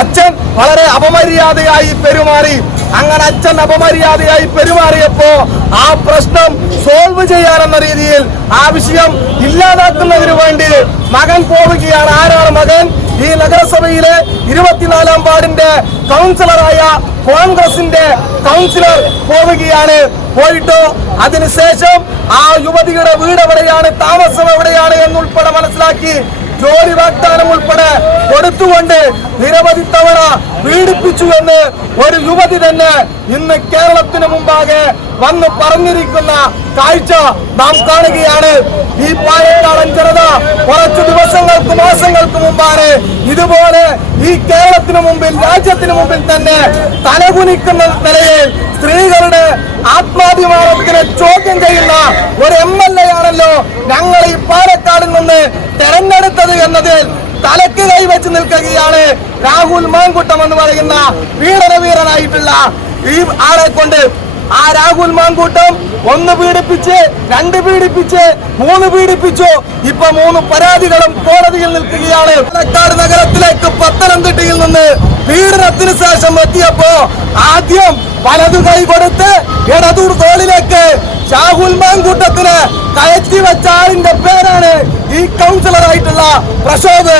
അച്ഛൻ വളരെ അപമര്യാദയായി പെരുമാറി. അങ്ങനെ അച്ഛൻ അപമര്യാദയായി പെരുമാറിയപ്പോ ആ പ്രശ്നം സോൾവ് ചെയ്യാനെന്ന രീതിയിൽ ആ വിഷയം ഇല്ലാതാക്കുന്നതിന് വേണ്ടി മകൻ പോവുകയാണ്. ആരാണ് മകൻ? ഈ നഗരസഭയിലെ 24-ാം വാർഡിന്റെ കൗൺസിലറായ കോൺഗ്രസിന്റെ കൗൺസിലർ പോവുകയാണ്. പോയിട്ടോ അതിനുശേഷം ആ യുവതിയുടെ വീട് എവിടെയാണ്, താമസം എവിടെയാണ് എന്നുൾപ്പെടെ മനസ്സിലാക്കി ജോലി വാഗ്ദാനം ഉൾപ്പെടെ കൊടുത്തുകൊണ്ട് നിരവധി തവണ പീഡിപ്പിച്ചു എന്ന് ഒരു യുവതി തന്നെ ഇന്ന് കേരളത്തിന് മുമ്പാകെ വന്ന് പറഞ്ഞിരിക്കുന്ന കാഴ്ച നാം കാണുകയാണ്. ഈ പാലക്കാടൻ ജനത കുറച്ചു ദിവസങ്ങൾക്ക് മാസങ്ങൾക്ക് മുമ്പാണ് ഇതുപോലെ ഈ കേരളത്തിന് മുമ്പിൽ, രാജ്യത്തിന് മുമ്പിൽ തന്നെ തലകുനിക്കുന്ന നിലയിൽ സ്ത്രീകളുടെ ആത്മാഭിമാനത്തിനെ ചോദ്യം ചെയ്യുന്ന ഒരു MLA ആണല്ലോ ഞങ്ങൾ ഈ പാലക്കാടിൽ നിന്ന് തെരഞ്ഞെടുത്തത് എന്നതിൽ തലക്ക് കൈവച്ച് നിൽക്കുകയാണ് രാഹുൽ മാങ്കൂട്ടം എന്ന് പറയുന്ന പീഡനവീരനായിട്ടുള്ള ഈ ആളെ കൊണ്ട്. ആ രാഹുൽ മാങ്കൂട്ടം 1 പീഡിപ്പിച്ച്, 2 പീഡിപ്പിച്ച്, 3 പീഡിപ്പിച്ചു. ഇപ്പൊ 3 പരാതികളും കോടതിയിൽ നിൽക്കുകയാണ്. പാലക്കാട് നഗരത്തിലേക്ക് പത്തനംതിട്ടയിൽ നിന്ന് പീഡനത്തിന് ശേഷം എത്തിയപ്പോ ആദ്യം വലതു കൈ കൊടുത്ത് ഇടതു തോളിലേക്ക് രാഹുൽ മാങ്കൂട്ടത്തിന് കയറ്റി വെച്ച ആളിന്റെ പേരാണ് ഈ കൗൺസിലറായിട്ടുള്ള പ്രശോഭ്.